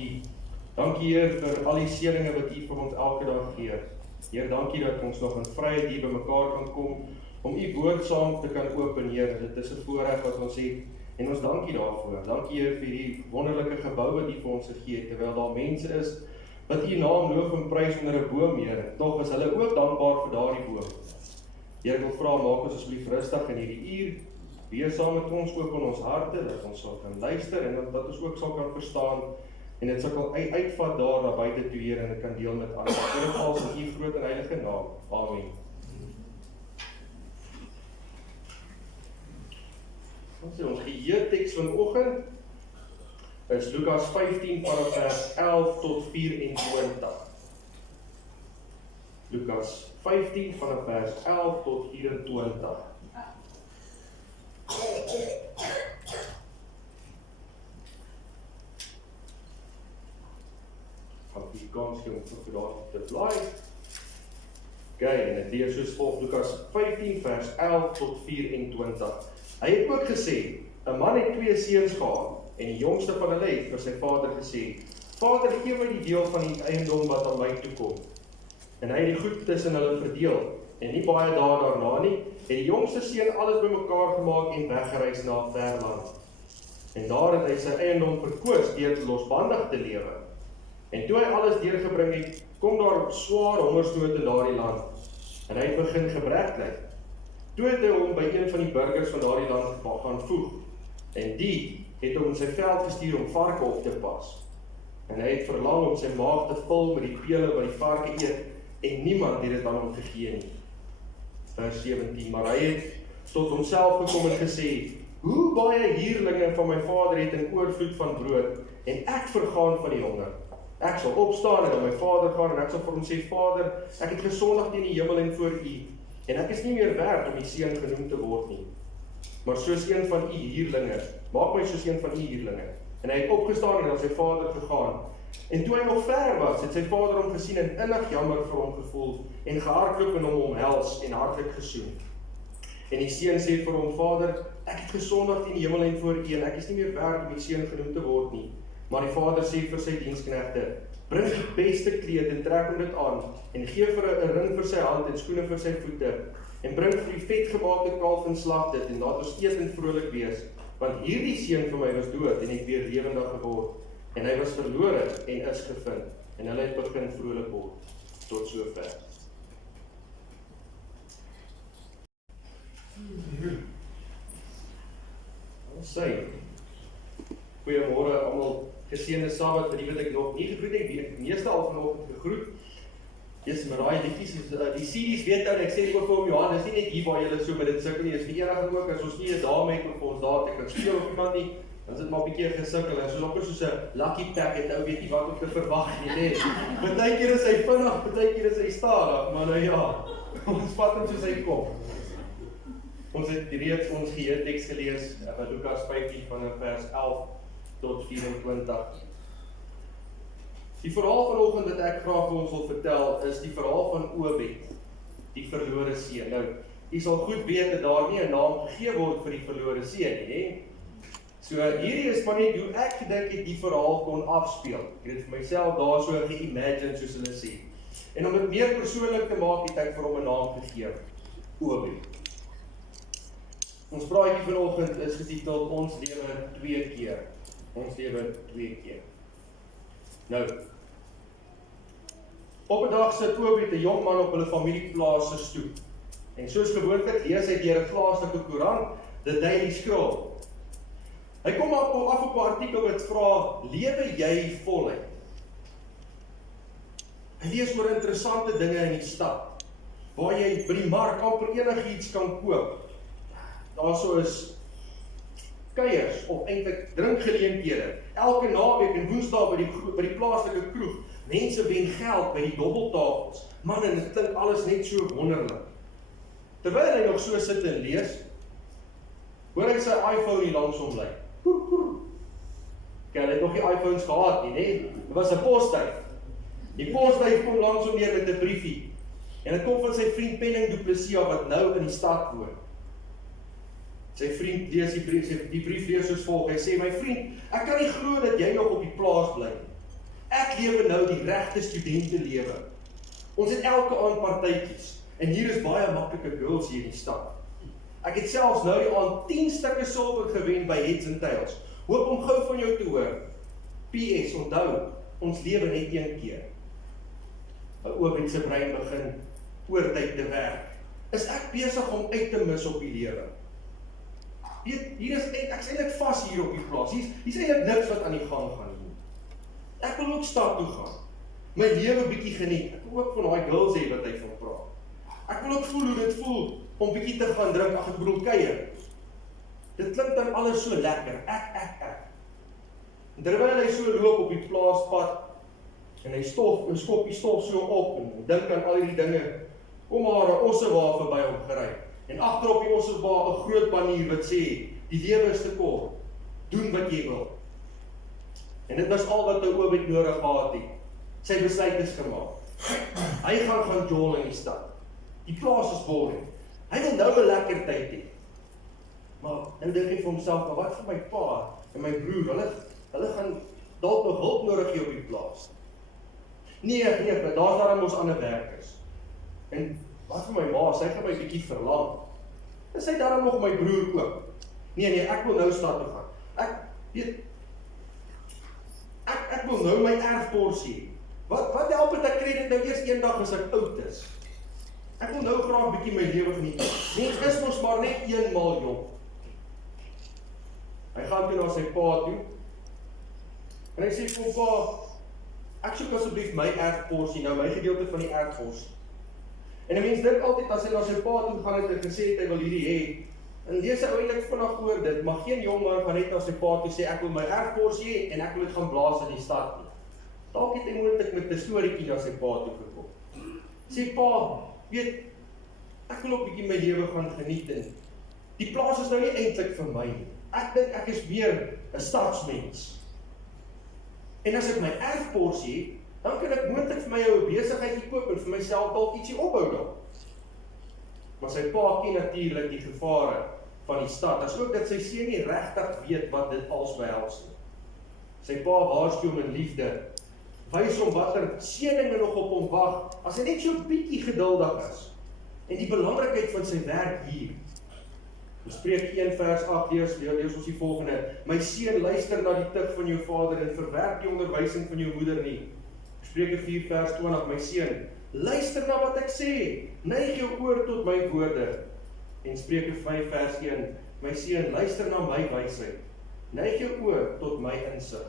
dankie. Dankie Heer vir al die seëninge wat U vir ons elke dag gee. Heer, dankie dat ons nog in vryheid hier bymekaar kan kom om U woord saam te kan open, Heer. Dit is 'n voorreg wat ons het en ons dankie daarvoor. Dankie Heer vir die wonderlike gebou wat U vir ons gegee het, terwyl daar mense is wat U naam loof en prys onder 'n boom, Heer. Tog is hulle ook dankbaar vir daardie boom. Heer, ek wil vra, maak ons asseblief rustig in hierdie uur. Wees saam met ons, open ons harte, dat ons sal kan luister en dat ons ook sal kan verstaan en dit sal uitvat daar na buite toe, Heer, en dit kan deel met ander. Dit vals in U groot en heilige naam. Amen. Ons geheerteks vanoggend is Lukas 15 vanaf vers 11 tot 24. Lukas 15 vanaf vers 11 tot 24. Gaan die kans gee om vir daar te blaai. En dit lees soos volg, Lukas 15 vers 11 tot 24. Hy het ook gesê, 'n man het 2 seuns gehad, en die jongste van hulle het vir sy vader gesê, Vader, gee my die deel van die eiendom wat aan my toekom. En hy het die goed tussen hulle verdeel, en nie baie dae daarna nie, het die jongste seun alles bymekaar gemaak en weggereis na 'n ver land. En daar het hy sy eiendom verkoos deur losbandig te lewe. En toe hy alles deurgebring het, kom daar swaar hongersnood in daardie land. En hy het begin gebrek ly. Toe het hy hom by een van die burgers van daardie land gaan voeg. En die het hom in sy veld gestuur om varke op te pas. En hy het verlang om sy maag te vul met die pele wat die varke eet, en niemand het dit aan hom gegee nie. Vers 17, maar hy het tot homself gekom en gesê, hoe baie huurlinge van my vader het in oorvloed van brood, en ek vergaan van die honger. Ek sal opstaan en na my vader gaan, en ek sal vir hom sê, Vader, ek het gesondig teen die hemel en voor U, en ek is nie meer werd om die seun genoem te word nie. Maar soos een van U huurlinge, maak my soos een van U huurlinge. En hy het opgestaan en na sy vader gegaan. En toe hy nog ver was, het sy vader hom gesien en innig jammer vir hom gevoel, en gehardloop en hom omhels en hartlik gesoen. En die seun sê vir hom, Vader, ek het gesondig teen die hemel en voor U, en ek is nie meer werd om die seun genoem te word nie. Maar die vader sê vir sy diensknegte, bring die beste kleed en trek hom dit aan, en gee vir 'n ring vir sy hand en skoene vir sy voete, en bring vir die vetgemaakte kalf en slag dit, en laat ons eet en vrolik wees, want hierdie seun van my was dood en het weer lewendig geword, en hy was verlore en is gevind, en hulle het begin vrolik word, tot sover. Sy, goeiemôre almal, geseënde Sabbat vir die wat ek nog nie gegroet het, die meeste al vanoggend gegroet. Dis maar daai liedjies, die CD's weet dan, ek sê ook vir hom, Johan, dis nie net hier waar julle so met dit sukkel nie, dis die enige ook, as ons nie 'n dame het of ons daar te kan speel of iemand nie, dan is dit maar 'n bietjie gesukkel, en soos amper soos 'n lucky packet, ou weet nie wat om te verwag nie, nee. Partykeer is hy vinnig, partykeer is hy stadig, maar nou ja, ons vat hom soos hy kom. Ons het reeds ons geheerteks gelees, by Lukas 15 van vers 11 tot 24. Die verhaal vanoggend wat ek graag vir ons wil vertel, is die verhaal van Obed, die verlore seun. Nou, jy sal goed weet dat daar nie 'n naam gegee word vir die verlore seun nie, hè? So, hierdie is maar net hoe ek gedink het die verhaal kon afspeel. Ek het vir myself daar so geimagine, soos hulle sê. En om dit meer persoonlik te maak, het ek vir hom 'n naam gegee, Obed. Ons praatjie vanoggend is getiteld, ons lewe 2 keer. Ons lewe 2 keer. Nou, op 'n dag sit Obed 'n jong man op hulle familieplaas se stoep. En soos gewoonlik lees hy deur 'n plaaslike koerant, The Daily Scroll. Hy kom af op 'n artikel wat vra, lewe jy voluit? Hy lees oor interessante dinge in die stad, waar jy by die mark amper enigiets kan koop. Daarso is kuiers of eintlik drinkgeleenthede. Elke naweek en Woensdae by die plaaslike kroeg. Mense wen geld by die dobbeltafels. Man, en dit klink alles net so wonderlik. Terwyl hy nog so sit en lees, hoor hy sy iPhone hier langs hom lei. Hy het nog nie iPhones gehad nie, nee. Dit was 'n posduif. Die posduif kom langs hom neer met 'n briefie. En dit kom van sy vriend Penning Du Plessis wat nou in die stad woon. Sy vriend lees die brief lees soos volg. Hy sê, my vriend, ek kan nie glo dat jy nog op die plaas bly. lewe nou die regte studentelewe. Ons het elke aand partytjies, en hier is baie maklike girls hier in die stad. Ek het selfs nou die aand 10 stukke silwer gewen by Heads and Tails. Hoop om gou van jou te hoor. PS, onthou, ons lewe net een keer. My oom het sy brein begin oortyd te werk. Is ek besig om uit te mis op die lewe? Hier is ek is eintlik vas hier op die plaas. Hier's eintlik niks wat aan die gang gaan nie. Ek wil ook stad toe gaan. My lewe bietjie geniet. Ek wil ook van daai girls hê wat hy van praat. Ek wil ook voel hoe dit voel om bietjie te gaan drink, ek bedoel kuier. Dit klink dan alles so lekker. Ek. En terwyl hy so loop op die plaaspad en hy skop die stof so op en dink aan al die dinge, kom maar 'n ossewa verby hom gery. En agterop die ossewa 'n groot banner wat sê, die lewe is te kort. Doen wat jy wil. En dit was al wat Oom het nodig gehad het. Sy besluit is gemaak. Hy gaan jol in die stad. Die plaas is boring. Hy wil nou 'n lekker tyd hê. Maar nou dink hy vir homself, maar wat vir my pa en my broer, hulle gaan dalk nog hulp nodig hê op die plaas. Nee, daar's daarom ons ander werkers. En wat vir my ma, sy gaan my bietjie verlang. En sy daarom nog my broer ook. Nee, ek wil nou stad toe gaan. Ek wil nou my erfporsie hê. Wat help het ek kry dit nou eers eendag as ek oud is? Ek wil nou graag bietjie my lewe geniet. Mens is mos maar net eenmaal jong. Hy gaan toe na sy pa toe. En hy sê vir hom, pa, ek soek asseblief my erfporsie, nou my gedeelte van die erfporsie. En 'n mens dink altyd as hy na sy pa toe gaan het en gesê het hy wil hierdie hê, en lees hy eintlik vinnig oor dit, maar geen jong man gaan net na sy pa toe sê ek wil my erfporsie hê en ek wil dit gaan blaas in die stad nie. Dalk het hy moontlik met 'n storieetjie na sy pa toe gekom. Sê pa, weet, ek wil ook bietjie my lewe gaan geniet en die plaas is nou nie eintlik vir my nie. Ek dink ek is meer 'n stadsmens. En as ek my erfporsie het, dan kan ek moontlik vir my 'n besigheidjie koop en vir myself dalk ietsie opbou dan. Maar sy pa ken natuurlik die gevare van die stad, asook dat sy seun nie regtig weet wat dit als behels nie. Sy pa waarsku hom in liefde, wys hom watter seëninge nog op hom wag, as hy net so bietjie geduldig is. En die belangrikheid van sy werk hier. Spreuke 1 vers 8 lees ons die volgende: My seun, luister na die tug van jou vader en verwerp die onderwysing van jou moeder nie. Spreuke 4 vers 20: My seun, luister na wat ek sê, neig jou oor tot my woorde. En Spreuke 5 vers 1: My seun, luister na my wysheid, neig jou oor tot my insig.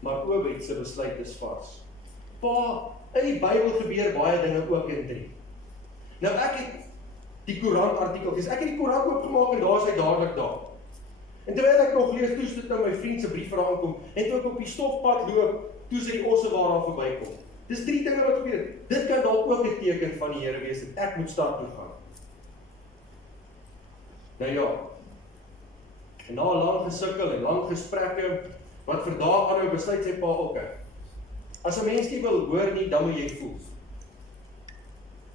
Maar Obed se besluit is vas. Pa, in die Bybel gebeur baie dinge ook in 3. Nou ek het die koerant artikeltjies, ek het die koerant oopgemaak en daar is hy dadelik daar. En terwyl ek nog lees, toe sit nou my vriend se brief aankom, en toe ek op die stofpad loop, toe sy die ossewaar daar verbykom. Dis 3 dinge wat gebeur. Dit kan dalk ook 'n teken van die Here wees, dat ek moet stad toe gaan. Nou ja, en na 'n lang gesukkel en lang gesprekke, wat vir dae aanhou, besluit sy pa ook. As 'n mens nie wil hoor nie, dan moet jy voel.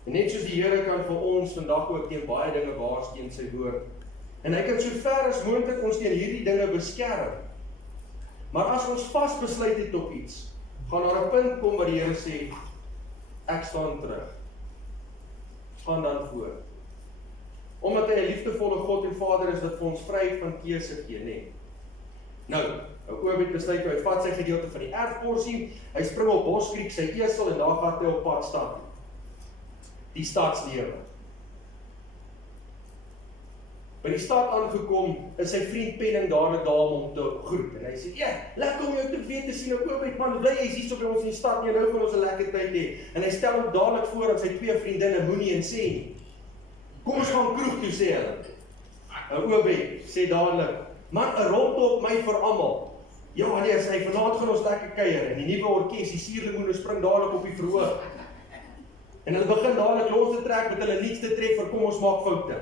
En net soos die Here kan vir ons vandag ook teen baie dinge waarsku in sy woord. En hy kan so ver as moontlik ons teen hierdie dinge beskerm. Maar as ons vasbesluit het op iets, gaan daar 'n punt kom waar die Here sê, ek staan terug. Gaan dan voort. Omdat hy 'n liefdevolle God en Vader is, wat vir ons vryheid van keuse gee, nê. Nou, Obed besluit hy vat sy gedeelte van die erfporsie, hy spring op Boskriek sy esel en daar gaan hy op pad stad. Die stadslewe. By die stad aangekom, is sy vriend Penning dadelik daar om hom te groet. En hy sê, ja, lekker om jou te weet te sien, Obed, man, bly jy is hier so by ons in die stad, en nou gaan ons 'n lekker tyd hê. En hy stel hom dadelik voor aan sy 2 vriendinne, Moenie en Sê. Kom ons gaan kroeg toe, sê hulle. Obed sê dadelik, man, 'n rondte op my vir almal. Ja, nee, sê hy, vanaand gaan ons lekker kuier, en die nuwe orkes, die suurlemoene spring dadelik op die verhoog. En hulle begin dadelik los te trek met hulle nuutste treffer, kom ons maak foute.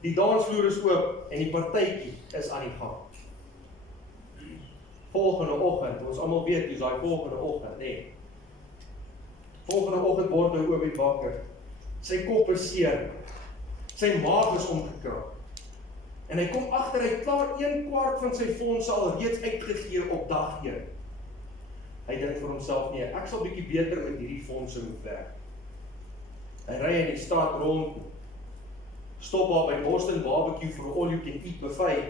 Die dansvloer is oop en die partytjie is aan die gang. Volgende oggend, ons almal weet dis daai volgende oggend, nê. Volgende oggend word hy Obed wakker. Sy kop is seer. Sy maag is omgekrap. En hy kom agter hy klaar 1/4 van sy fondse al reeds uitgegee op dag 1. Hy dink vir homself, nee, ek sal bietjie beter met hierdie fondse moet werk. Hy ry in die stad rond, stop daar by Boston Barbecue vir 'n all-you-can-eat buffet.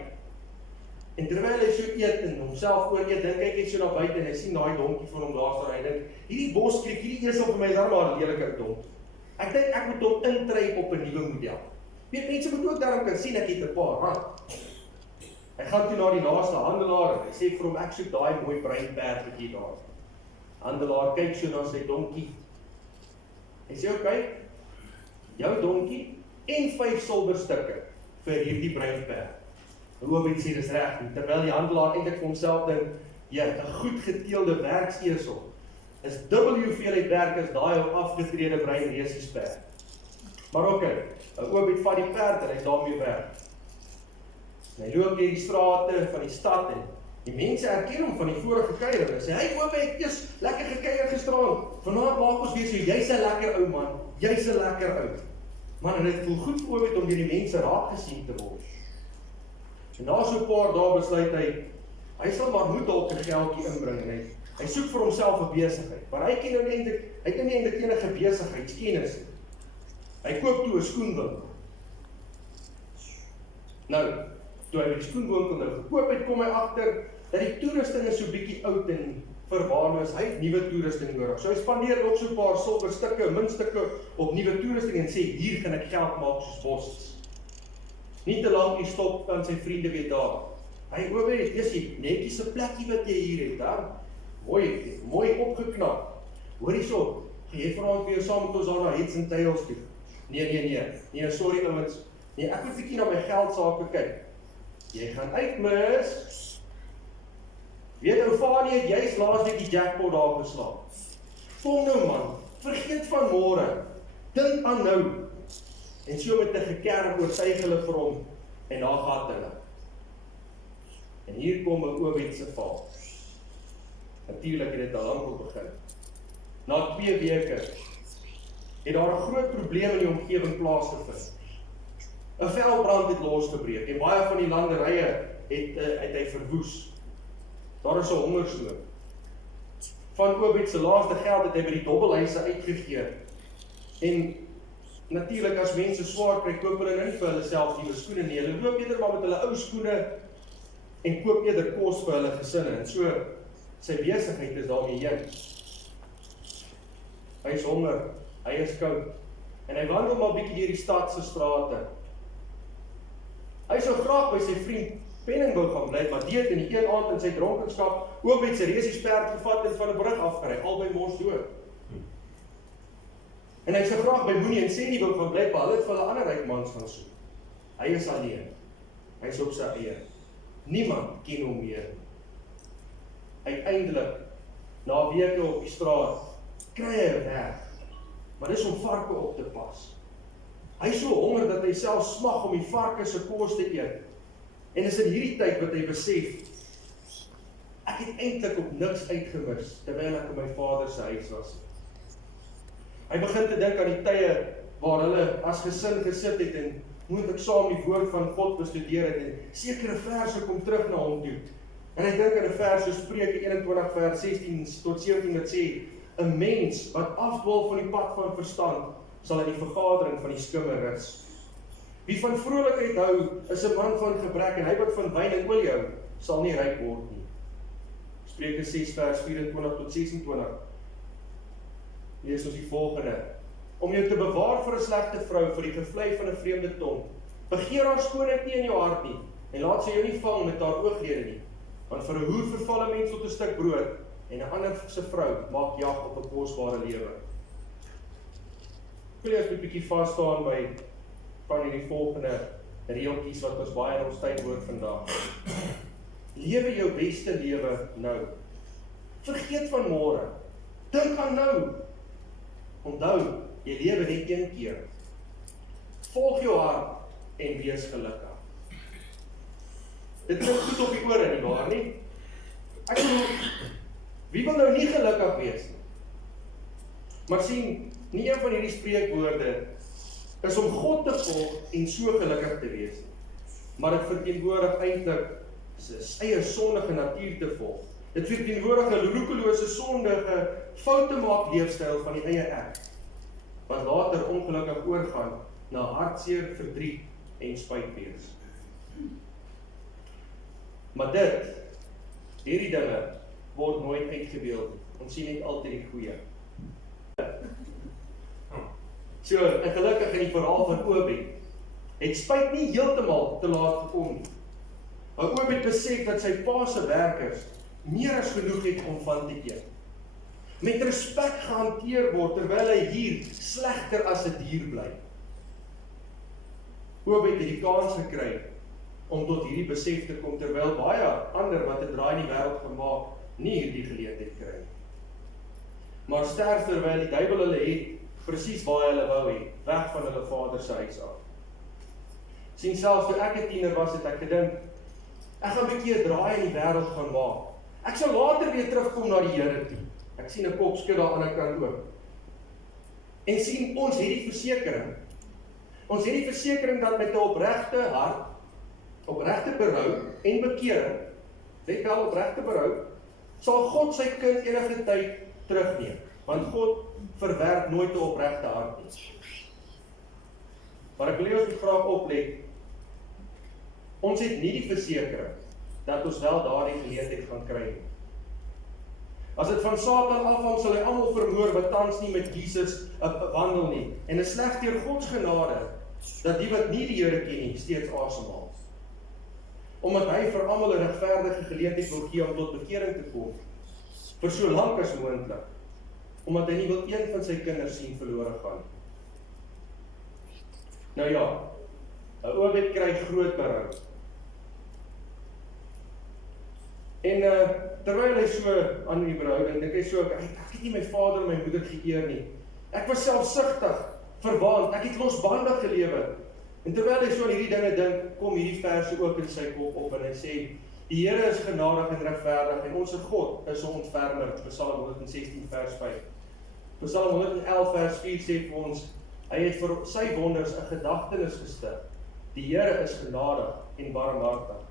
En terwyl hy so eet en homself ooreet, dink hy so na buite en hy sien daai donkie van hom daar staan. Hy dink, hierdie boskriek, hierdie esel vir my is darm 'n lelike donkie. Ek dink ek moet hom intryp op 'n nuwe model. Weet mense moet ook daarom kan sien ek het 'n paar rand. Hy gaan toe na die naaste handelaar en hy sê vir hom, ek soek daai mooi bruin perd wat jy daar. Handelaar kyk so na sy donkie. Hy sê, okay, jou donkie en 5 silwerstukke vir hierdie bruin perd. Oobed sê dis reg, terwyl die handelaar eintlik vir homself dink, ja, 'n goed geteelde werksesel is dubbel hoeveelheid werk as daai afgetrede bruin resiesperd. Maar okay, Oobed vat die perd en hy's daarmee weg. En hy loop deur die strate van die stad en die mense herken hom van die vorige kuier en sê, hey Oobed, jy's lekker gekuier gisteraan. Vanaand maak ons weer so, jy's 'n lekker ou man, jy's 'n lekker ou. Man, en dit voel goed vir Oobed om deur die mense raak gesien te word. En na so 'n paar dae besluit hy sal maar moet dalk 'n geldjie inbring en hy soek vir homself 'n besigheid, maar hy het nie eintlik enige besigheidskennis nie. Hy koop toe 'n skoenwinkel. Nou, toe hy die skoenwinkel nou gekoop het, kom hy agter dat die toerusting is so bietjie oud en verwaarloos. Hy het nuwe toerusting nodig. So hy spandeer nog so 'n paar silwerstukke, muntstukke op nuwe toerusting en sê, hier gaan ek geld maak soos bossies. Nie te lank nie stop dan sy vriende weer daar. Hy Oobed, dis die netjies 'n plekkie wat jy hier het, dan. Mooi opgeknap. Hoor hierso, gaan jy vanaand weer saam met ons daar na Heads and Tails toe? Nee, sorry ouens. Nee, ek moet bietjie na my geldsaake kyk. Jy gaan uitmis. Weet ou Fanie het juist laasweek die jackpot daar geslaan. Kom nou man, vergeet van môre. Dink aan nou. En so met 'n gekerm oortuig hulle vir hom en daar gaan hulle. En hier kom 'n Oobed se val. Natuurlik het dit al lank begin. Na 2 weke het daar 'n groot probleem in die omgewing plaasgevind. 'n Veldbrand het losgebreek en baie van die landerye het hy verwoes. Daar is 'n hongersnood. Van Oobed se laaste geld het hy by die dobbelhuise uitgegee. En natuurlik as mense swaar kry, koop hulle nie vir hulle self nuwe skoene nie. Hulle loop eerder maar met hulle ou skoene en koop eerder kos vir hulle gesinne. En so sy besigheid is daarmee heen. Hy is honger, hy is koud en hy wandel maar bietjie deur die stad se strate. Hy sou graag by sy vriend Penningboog gaan bly, maar die het in die een aand in sy dronkenskap Oobed se resiesperd gevat en van 'n brug afgery, albei mors dood. En hy sou graag by Moenie en Sandy wou gaan bly, maar hulle het vir 'n ander ryk mans gaan soek. Hy is alleen. Hy is op sy eie. Niemand ken hom meer. Uiteindelik, na weke op die straat, kry hy 'n werk. Maar dis om varke op te pas. Hy is so honger dat hy self smag om die varke se kos te eet. En is in hierdie tyd wat hy besef, ek het eintlik op niks uitgemis terwyl ek in my vader se huis was. Hy begin te dink aan die tye waar hulle as gesin gesit het en moontlik saam die woord van God bestudeer het en sekere verse kom terug na hom toe. En hy dink aan 'n vers soos Spreuke 21 vers 16 tot 17 wat sê, 'n mens wat afdwaal van die pad van verstand sal in die vergadering van die skimme rus. Wie van vrolikheid hou, is 'n man van gebrek en hy wat van wyn en olie hou, sal nie ryk word nie. Spreuke 6 vers 24 tot 26. Lees ons die volgende. Om jou te bewaar vir 'n slegte vrou, vir die gevlei van 'n vreemde tong. Begeer haar skoonheid nie in jou hart nie, en laat sy jou nie vang met haar ooglede nie. Want vir 'n hoer verval 'n mens tot 'n stuk brood, en 'n ander se vrou maak jag op 'n kosbare lewe. Ek wil eers 'n bietjie vas staan by van hierdie volgende reeltjies wat ons baie in ons tyd hoor vandag. Lewe jou beste lewe nou. Vergeet van môre. Dink aan nou. Onthou, jy lewe net een keer. Volg jou hart en wees gelukkig. Dit klink goed op die ore, nie waar nie? Ek bedoel, wie wil nou nie gelukkig wees nie? Maar sien, nie een van hierdie spreekwoorde is om God te volg en so gelukkig te wees nie. Maar dit verteenwoordig eintlik sy eie sondige natuur te volg Dit verteenwoordig 'n roekelose, sondige, foute maak leefstyl van die eie ek, wat later ongelukkig oorgaan na hartseer, verdriet en spyt wees. Maar hierdie dinge word nooit uitgebeeld. Ons sien net altyd die goeie. So, en gelukkig in die verhaal van Obed, het spyt nie heeltemal te laat gekom nie. Maar Obed besef dat sy pa se werkers meer as genoeg het om van te eet. Met respek gehanteer word, terwyl hy hier slegter as 'n dier bly. Obed het die kans gekry om tot hierdie besef te kom, terwyl baie ander wat 'n draai in die wêreld gemaak, nie hierdie geleentheid kry nie. Maar sterf terwyl die duiwel hulle het, presies waar hulle wou hê, weg van hulle vader se huis af. Sien, selfs toe ek 'n tiener was, het ek gedink, ek gaan 'n bietjie 'n draai in die wêreld gaan maak. Ek sal later weer terugkom na die Here toe. Ek sien 'n kop skud daar aan die ander kant ook. En sien, ons het die versekering. Ons het die versekering dat met 'n opregte hart, opregte berou en bekering, net wel opregte berou, sal God sy kind enige tyd terugneem. Want God verwerp nooit 'n opregte hart nie. Maar ek wil ons graag oplet, ons het nie die versekering dat ons wel daardie geleentheid gaan kry nie. As dit van Satan afhang, sal hy almal vermoor wat tans nie met Jesus wandel nie. En is slegs deur God se genade dat die wat nie die Here ken nie, steeds asemhaal. Omdat hy vir almal 'n regverdige geleentheid wil gee om tot bekering te kom, vir so lank as moontlik, omdat hy nie wil een van sy kinders sien verlore gaan. Nou ja, Obed kry groot berou. En terwyl hy so aan die verhouding, dink hy so, ek het nie my vader en my moeder geëer nie. Ek was selfsugtig, verwaand, ek het losbandig gelewe. En terwyl hy so aan hierdie dinge dink, kom hierdie verse ook in sy kop op en hy sê, die Here is genadig en regverdig en ons God is 'n ontfermer, Psalm 116 vers 5. Psalm 111 vers 4 sê vir ons, hy het vir sy wonders 'n gedagtenis gestig. Die Here is genadig en barmhartig.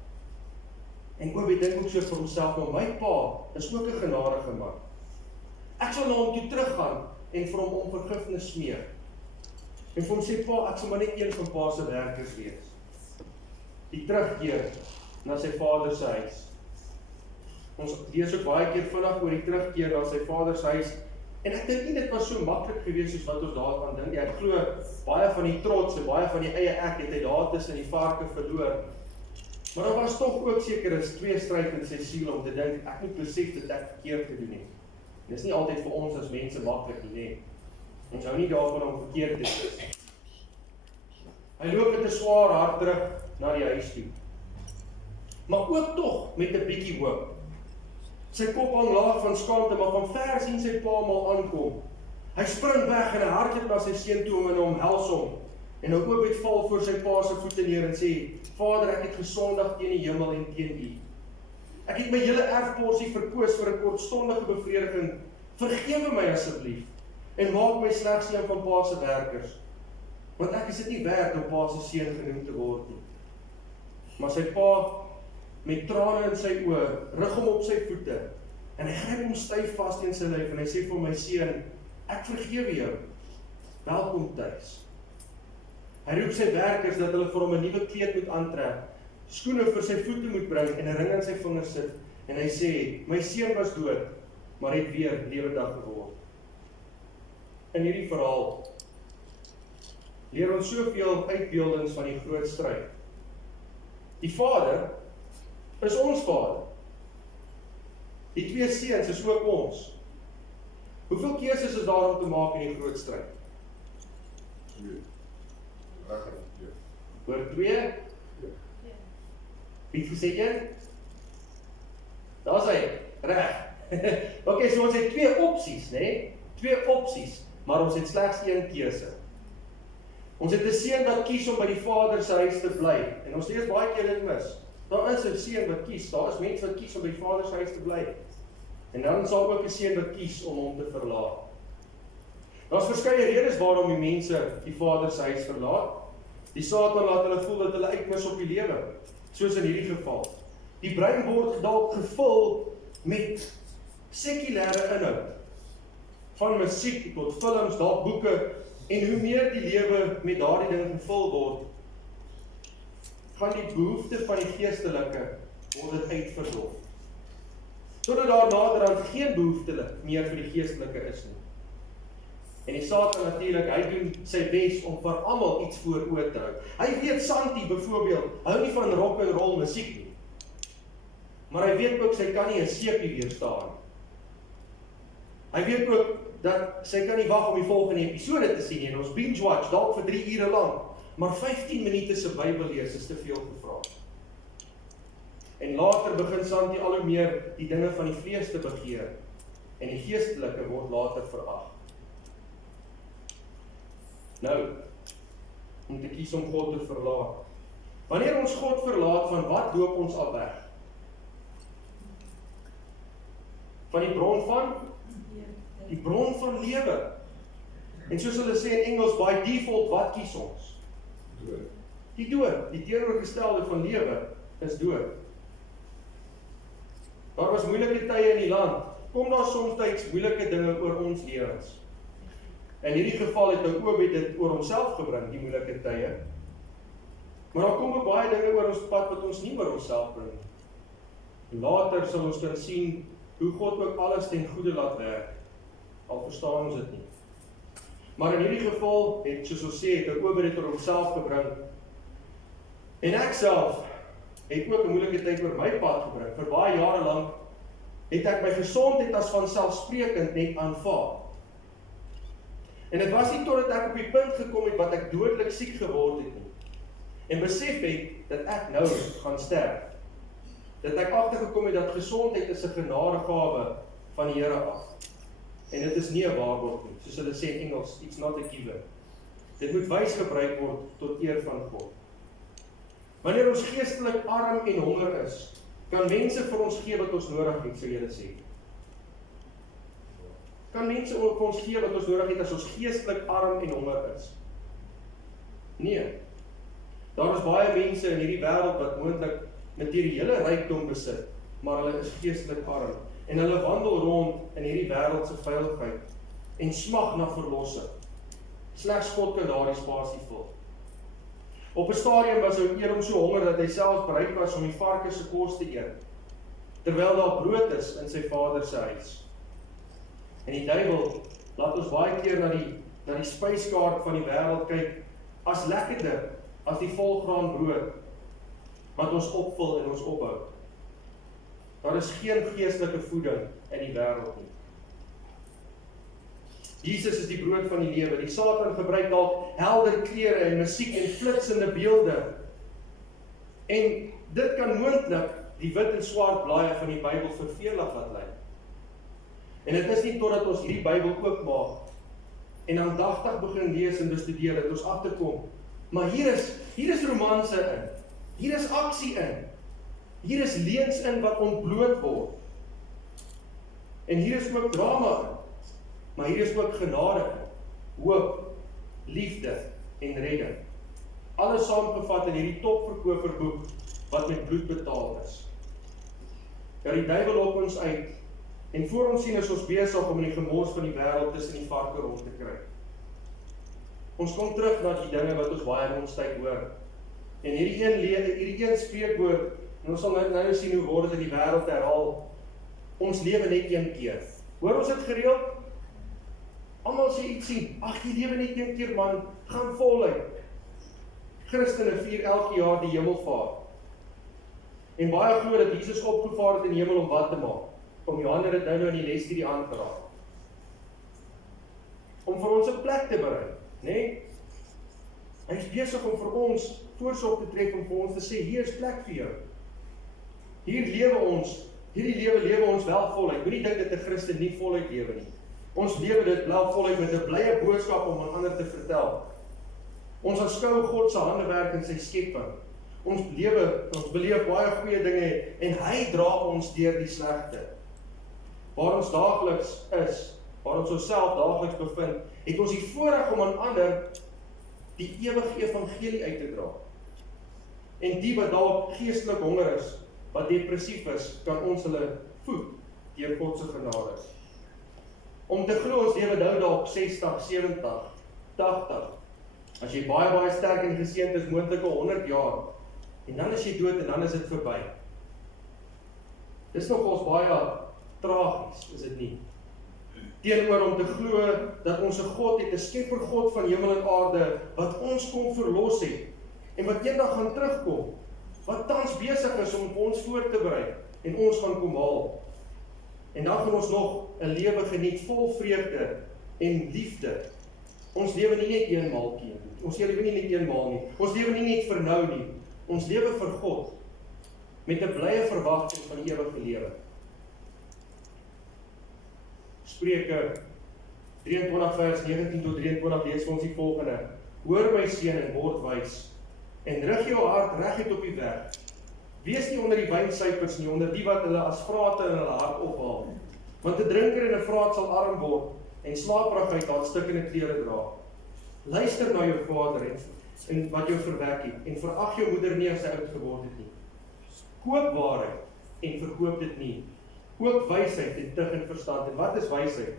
En Obed dink ook so vir homself, maar my pa is ook 'n genadige man. Ek sal na hom toe teruggaan en vir hom om vergifnis smeek. En vir hom sê, pa, ek sal maar net een van pa se werkers wees. Die terugkeer na sy vader se huis. Ons lees ook baie keer vinnig oor die terugkeer na sy vader se huis. En ek dink nie dit was so maklik geweest soos wat ons daaraan dink. Ek glo baie van die trots en baie van die eie ek het hy daar tussen die varke verloor. Maar daar was tog ook seker 'n tweestryd in sy siel om te dink, ek moet besef dat ek verkeerd gedoen het. Dis nie altyd vir ons as mense maklik nie, nee. Ons hou nie daarvan om verkeerd te wees. Hy loop met 'n swaar hart terug na die huis toe. Maar ook tog met 'n bietjie hoop. Sy kop hang laag van skaamte, maar van ver sien sy pa mal aankom. Hy spring weg en hy hardloop na sy seun toe om en omhels hom. En nou Obed val voor sy pa se voete neer en sê, Vader, ek het gesondig teen die hemel en teen U. Ek het my hele erfporsie verkoos vir 'n kortstondige bevrediging. Vergewe my asseblief en maak my slegs een van pa se werkers. Want ek is dit nie werd om pa se seun genoem te word nie. Maar sy pa, met trane in sy oë, rig hom op sy voete en hy gryp hom styf vas teen sy lyf en hy sê vir my seun, ek vergewe jou. Welkom tuis. Hy roep sy werkers dat hulle vir hom 'n nuwe kleed moet aantrek, skoene vir sy voete moet bring en 'n ring aan sy vingers sit en hy sê, my seun was dood, maar het weer lewendig geword. In hierdie verhaal leer ons soveel uitbeeldings van die groot stryd. Die Vader is ons Vader. Die twee seuns is ook ons. Hoeveel keuses is daar om te maak in die groot stryd? Oor 2? Wie het gesê 1? Daar is hy, reg. Ok, so ons het 2 opsies, né? 2 opsies, maar ons het slegs 1 keuse. Ons het 'n seun wat kies om by die Vader se huis te bly. En ons lees baie keer dit mis. Daar is 'n seun wat kies, daar is mense wat kies om by die Vader se huis te bly. En dan sal ook 'n seun wat kies om hom te verlaat. Daar's verskeie redes waarom die mense die Vader se huis verlaat. Die Satan laat hulle voel dat hulle uitmis op die lewe, soos in hierdie geval. Die brein word dalk gevul met sekulêre inhoud. Van musiek tot films, dalk boeke, en hoe meer die lewe met daardie ding gevul word, gaan die behoefte van die geestelike word dit uitverdof. Totdat daar naderhand geen behoefte meer vir die geestelike is nie. En die Satan natuurlik, hy doen sy bes om vir almal iets voor oë te hou. Hy weet Santi byvoorbeeld, hou nie van rock and roll musiek nie. Maar hy weet ook sy kan nie 'n seepie weerstaan. Hy weet ook dat sy kan nie wag om die volgende episode te sien nie, en ons binge watch dalk vir 3 ure lank, maar 15 minute se Bybel lees is te veel gevra. En later begin Santi al hoe meer die dinge van die vlees te begeer, en die geestelike word later verag. Nou, om te kies om God te verlaat. Wanneer ons God verlaat, van wat loop ons al weg? Van die bron van? Die bron van lewe. En soos hulle sê in Engels, by default, wat kies ons? Dood. Die dood, die teenoorgestelde van lewe, is dood. Daar was moeilike tye in die land. Kom daar soms tyds moeilike dinge oor ons lewens. In hierdie geval het nou Obed dit oor homself gebring, die moeilike tye. Maar daar kom ook baie dinge oor ons pad wat ons nie oor onsself bring. Later sal ons kan sien hoe God ook alles ten goeie laat werk. Al verstaan ons dit nie. Maar in hierdie geval het, soos ons sê, het Obed dit oor homself gebring. En ek self het ook 'n moeilike tyd oor my pad gebring. Vir baie jare lank het ek my gesondheid as vanselfsprekend net aanvaar. En dit was nie totdat ek op die punt gekom het wat ek dodelik siek geword het nie. En besef het dat ek nou gaan sterf. Dat ek agtergekom het dat gesondheid is 'n genadegawe van die Here af. En dit is nie 'n waarborg nie, soos hulle sê in Engels, it's not a given. Dit moet wys gebruik word tot eer van God. Wanneer ons geestelik arm en honger is, kan mense vir ons gee wat ons nodig het, sal julle sê. Kan mense vir ons gee wat ons nodig het as ons geestelik arm en honger is? Nee. Daar is baie mense in hierdie wêreld wat moontlik materiële rykdom besit, maar hulle is geestelik arm. En hulle wandel rond in hierdie wêreldse veiligheid en smag na verlossing. Slegs God kan daardie spasie vul. Op 'n stadium was ou Edom so honger dat hy selfs bereid was om die varke se kos te eet, terwyl daar brood is in sy vader se huis. En die duiwel laat ons baie keer na die spyskaart van die wêreld kyk as lekkerder as die volgraan brood wat ons opvul en ons opbou. Daar is geen geestelike voeding in die wêreld nie. Jesus is die brood van die lewe. Die Satan gebruik dalk helder kleure en musiek en flitsende beelde. En dit kan moontlik die wit en swart blaaie van die Bybel vervelig laat lyk. En dit is nie totdat ons hierdie Bybel oopmaak en aandagtig begin lees en bestudeer dat ons agterkom, maar hier is romanse in. Hier is aksie in. Hier is leuns in wat ontbloot word. En hier is ook drama in. Maar hier is ook genade in. Hoop, liefde en redding. Alles saamgevat in hierdie topverkoperboek wat met bloed betaal is. Ja, die duiwel op ons uit. En voor ons sien is ons besig om in die gemors van die wêreld tussen die varke rond te kry. Ons kom terug na die dinge wat ons baie in ons tyd hoor. En hierdie een spreekwoord, en ons sal nou sien hoe word dit in die wêreld herhaal. Ons lewe net een keer. Hoor ons dit gereeld? Almal sê iets sien, ag jy lewe net een keer man, gaan voluit. Christene vier elke jaar die hemelvaart. En baie glo dat Jesus opgevaar het in die hemel om wat te maak? Om Johannes dit nou in die lesstudie aan te raak. Om vir ons 'n plek te berei, né? Hy is besig om vir ons voorsorg te tref om vir ons te sê, hier is plek vir jou. Hier lewe ons, hierdie lewe ons wel voluit. Moenie dink dat 'n Christen nie voluit lewe nie. Ons lewe dit wel voluit met 'n blye boodskap om aan ander te vertel. Ons aanskou God se handewerk in sy skepping. Ons beleef baie goeie dinge en hy dra ons deur die slegte. Waar ons daagliks is, waar ons onsself daagliks bevind, het ons die voorreg om aan ander die ewige evangelie uit te dra. En die wat dalk geestelik honger is, wat depressief is, kan ons hulle voed deur God se genade. Om te glo ons lewe nou dalk 60, 70, 80. As jy baie sterk en geseënd is, moontlik 100 jaar. En dan is jy dood en dan is dit verby. Dis nogals baie tragies, is dit nie? Teenoor om te glo dat ons 'n God het, 'n skepper God van hemel en aarde, wat ons kom verlos het, en wat eendag gaan terugkom, wat tans besig is om ons voor te berei, en ons gaan kom haal. En dan gaan ons nog 'n lewe geniet vol vreugde en liefde. Ons lewe nie net eenmaal nie. Ons lewe nie net eenmaal nie. Ons lewe nie net vir nou nie. Ons lewe vir God, met 'n blye verwagting van die ewige lewe. Spreuke 23 vers 19 tot 23 lees vir ons die volgende: Hoor my seun en word wys, en rig jou hart reguit op die weg. Wees nie onder die wynsuipers nie, onder die wat hulle as vrate in hulle hart ophaal. Want 'n drinker en 'n vraat sal arm word, en slaperigheid laat stikkende klere dra. Luister na jou vader en wat jou verwek het, en verag jou moeder nie as sy oud geword het nie. Koop waarheid en verkoop dit nie. Koop wysheid en tug en verstand. En wat is wysheid?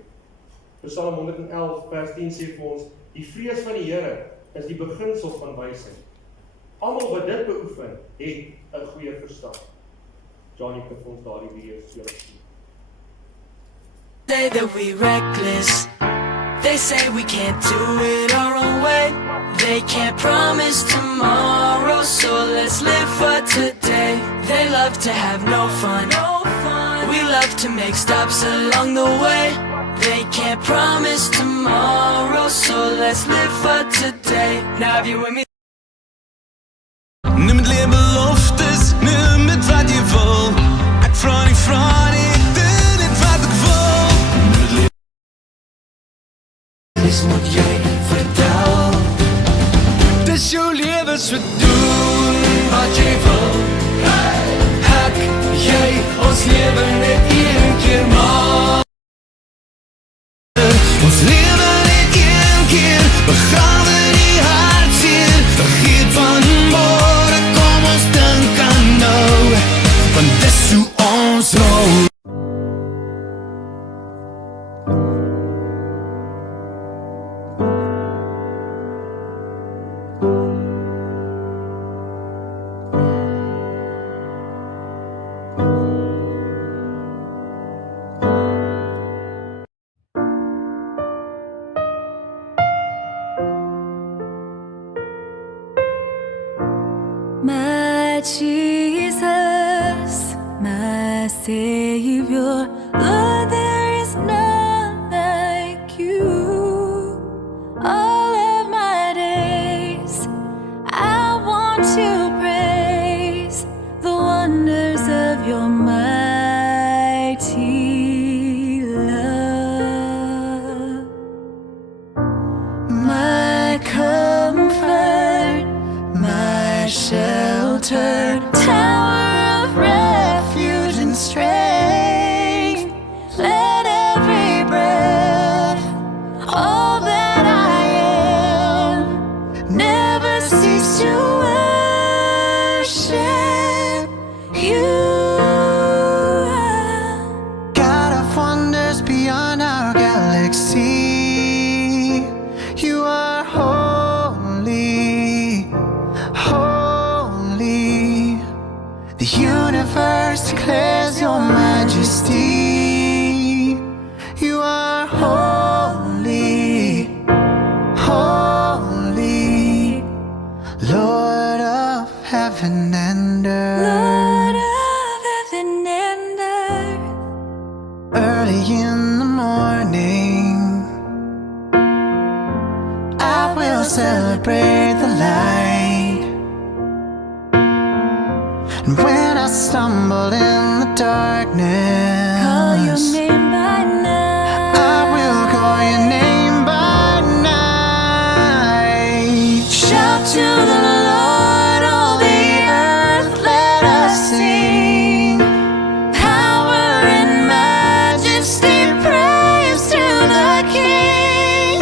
Psalm 111 vers 10 sê vir ons: die vrees van die Here is die beginsel van wysheid. Almal wat dit beoefen, het 'n goeie verstand. Johnny kan vir ons daardie video sien. Say that we reckless. They say we can't do it our own way. They can't promise tomorrow, so let's live for today. They love to have no fun. We love to make stops along the way. They can't promise tomorrow, so let's live for today. Now have you with me? Nimm het lewe beloftes, nimm het wat jy wil. Ek vra nie, ek doen dit wat ek wil. Nimm het lewe. Dis moet jy vertel. Dis jou lewe, so doen wat jy wil. Ek, jy, ons lewe net een keer maar. Ons lewe net een keer, begrawe die hartseer. Vergeet van môre, kom ons dink aan nou. Want dis hoe ons rol. My Jesus, my Savior, Lord, there is none like you. All of my days, I want to praise the wonders of your mighty love. My comfort, my shelter, tower of refuge and strength. Let every breath, all that I am, never cease to worship you. God of wonders beyond our galaxy, you are holy, holy. The universe declares your majesty. You are holy, holy, Lord of heaven and earth. Lord of heaven and earth. Early in the morning, I will celebrate the light. And when I stumble in the darkness, Call your name by night. I will call your name by night. Shout to the Lord, all the earth, let us sing. Power and majesty, praise to the King.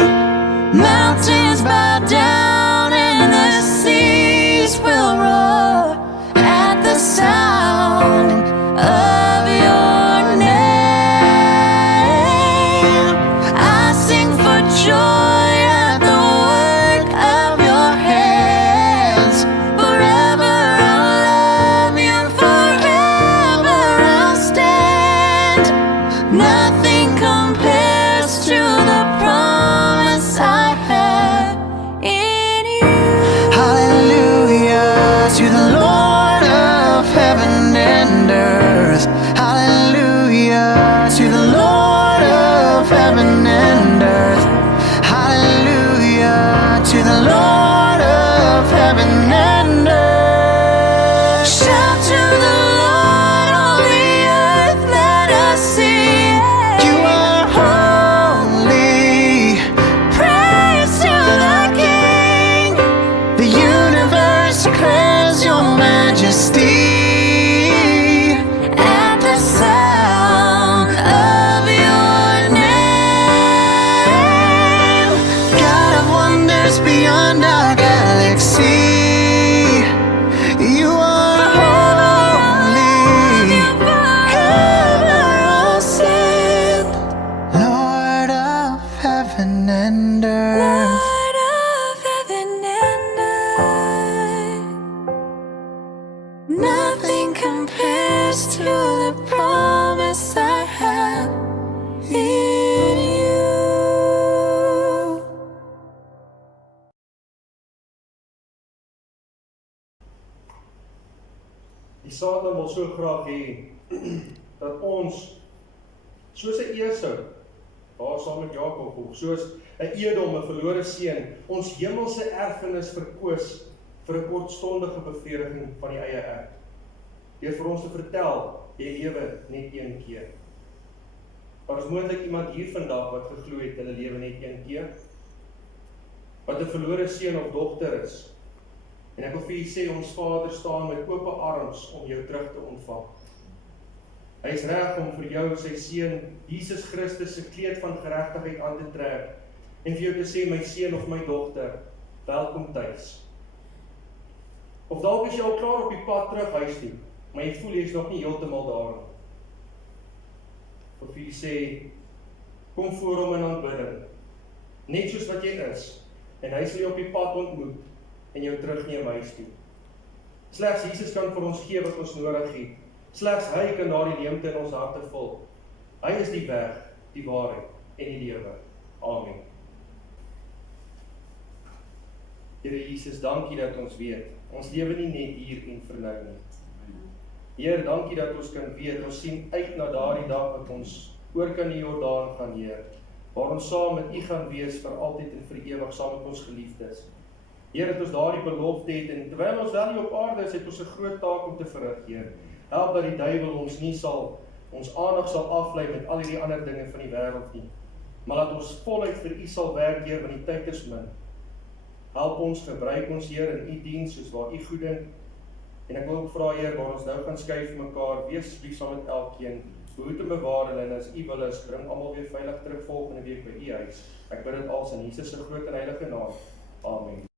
Mountains bow down and the seas will roar at the sound of your name. Nothing compares to the promise I have in you. Hallelujah to the Lord of heaven and earth. Hallelujah to the Lord of heaven and earth. Hallelujah to the Lord of heaven and earth. Shout to the Lord, all the earth, let us sing. You are holy. Praise to the King. The universe declares your majesty. At the sound of your name, God of wonders beyond our galaxy. You are holy. forever all sing. Lord of heaven and earth. Lord of heaven and earth, nothing compares to the promise I have in you. Die Satan wil so graag hê dat ons soos 'n Esau, daar saam met Jakob, of soos 'n Edom, 'n verlore seun, ons hemelse erfenis verkoos vir 'n kortstondige bevrediging van die eie ek. Deur vir ons te vertel, jy lewe net een keer. Daar is moontlik iemand hier vandag wat geglo het hulle lewe net een keer, wat 'n verlore seun of dogter is. En ek wil vir julle sê, ons Vader staan met oop arms om jou terug te ontvang. Hy is reg om vir jou sy seun Jesus Christus se kleed van geregtigheid aan te trek en vir jou te sê, my seun of my dogter, welkom tuis. Of dalk is jy al klaar op die pad terug huis toe, maar jy voel jy is nog nie heeltemal daar nie. Of vir julle sê, kom voor hom in aanbidding, net soos wat jy is, en hy sal jou op die pad ontmoet en jou terugneem huis toe. Slegs Jesus kan vir ons gee wat ons nodig het. Slegs hy kan daardie leemte in ons harte vul. Hy is die weg, die waarheid en die lewe. Amen. Here Jesus, dankie dat ons weet, ons lewe nie net hier en vir nou nie. Heer, dankie dat ons kan weet, ons sien uit na daardie dag wat ons oor kan die Jordaan gaan, Heer, waar ons saam met U gaan wees vir altyd en vir ewig saam met ons geliefdes. Heer, dat ons daardie belofte het, en terwyl ons wel nie op aarde is, het ons 'n groot taak om te verrig, Heer. Help dat die duiwel ons nie ons aandag sal aflei met al die ander dinge van die wêreld nie, maar dat ons voluit vir U sal werk, Heer, want die tyd is min. Help ons, gebruik ons, Heer, in U diens, soos waar U goed dink. En ek wil ook vra, Heer, waar ons nou gaan skuif vir mekaar, wees asseblief saam met elkeen, behoed en bewaar hulle, en as U wil is, bring almal weer veilig terug volgende week by U huis. Ek bid dit als in Jesus se groot en heilige naam. Amen.